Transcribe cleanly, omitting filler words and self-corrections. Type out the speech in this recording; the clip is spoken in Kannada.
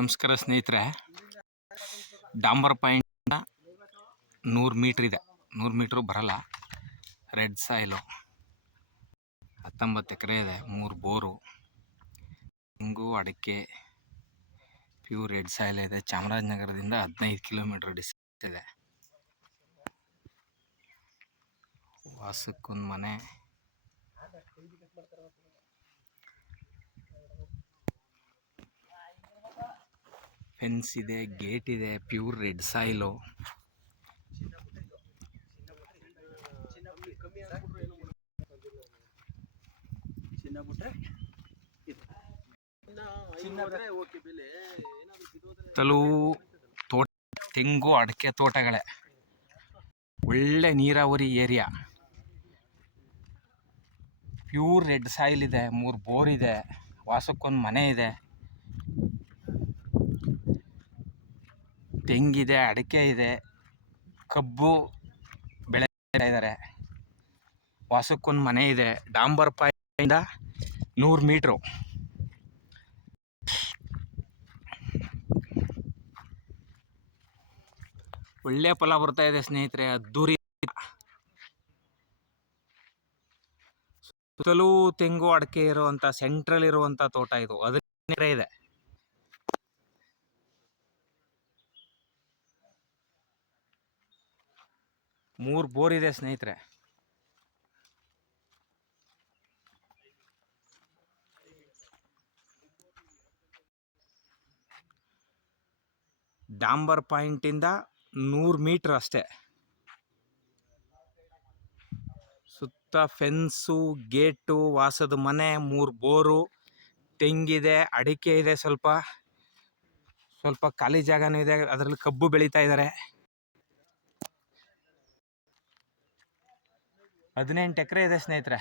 ನಮಸ್ಕಾರ ಸ್ನೇಹಿತರೆ. ಡಾಂಬರ್ ಪಾಯಿಂಟ್ 100 ಮೀಟ್ರ್ ಇದೆ. 100 ಮೀಟ್ರು ಬರಲ್ಲ. ರೆಡ್ ಸಾಯಿಲು 19 ಎಕರೆ ಇದೆ. 3 ಬೋರು, ತೆಂಗು, ಅಡಿಕೆ, ಪ್ಯೂರ್ ರೆಡ್ ಸಾಯಿಲ್ ಇದೆ. ಚಾಮರಾಜನಗರದಿಂದ 15 ಕಿಲೋಮೀಟ್ರ್ ಡಿಸ್ಟೆನ್ಸ್ ಇದೆ. ವಾಸಕ್ಕೊಂದು ಮನೆ, ಫೆನ್ಸ್ ಇದೆ, ಗೇಟ್ ಇದೆ. Pure red soil. ತಲೂ ತೋಟ, ತೆಂಗು, ಅಡಿಕೆ ತೋಟಗಳೇ. ಒಳ್ಳೆ ನೀರಾವರಿ ಏರಿಯಾ. ಪ್ಯೂರ್ ರೆಡ್ ಸಾಯಿಲ್ ಇದೆ. 3 ಬೋರ್ ಇದೆ. ವಾಸಕ್ಕೊಂದು ಮನೆ ಇದೆ. ತೆಂಗಿದೆ, ಅಡಿಕೆ ಇದೆ, ಕಬ್ಬು ಬೆಳೀತಾ ಇದ್ದಾರೆ. ವಾಸಕ್ಕೊಂದು ಮನೆ ಇದೆ. ಡಾಂಬರ್ ಪಾಯಿಂಟಿಂದ 100 ಮೀಟ್ರು. ಒಳ್ಳೆ ಫಲ ಬರ್ತಾ ಇದೆ ಸ್ನೇಹಿತರೆ. ಅದ್ದೂರಿ. ಸುತ್ತಲೂ ತೆಂಗು, ಅಡಿಕೆ ಇರುವಂಥ ಸೆಂಟ್ರಲ್ ಇರುವಂಥ ತೋಟ ಇದು. 15 ಎಕರೆ ಇದೆ. ಮೂರು ಬೋರ್ ಇದೆ ಸ್ನೇಹಿತರೆ. ಡಾಂಬರ್ ಪಾಯಿಂಟಿಂದ 100 ಮೀಟ್ರ್ ಅಷ್ಟೇ. ಸುತ್ತ ಫೆನ್ಸು, ಗೇಟು, ವಾಸದ ಮನೆ, 3 ಬೋರು, ತೆಂಗಿದೆ, ಅಡಿಕೆ ಇದೆ. ಸ್ವಲ್ಪ ಖಾಲಿ ಜಾಗನೂ ಇದೆ. ಅದರಲ್ಲಿ ಕಬ್ಬು ಬೆಳೀತಾ ಇದ್ದಾರೆ. 18 ಎಕರೆ ಇದೆ ಸ್ನೇಹಿತರೆ.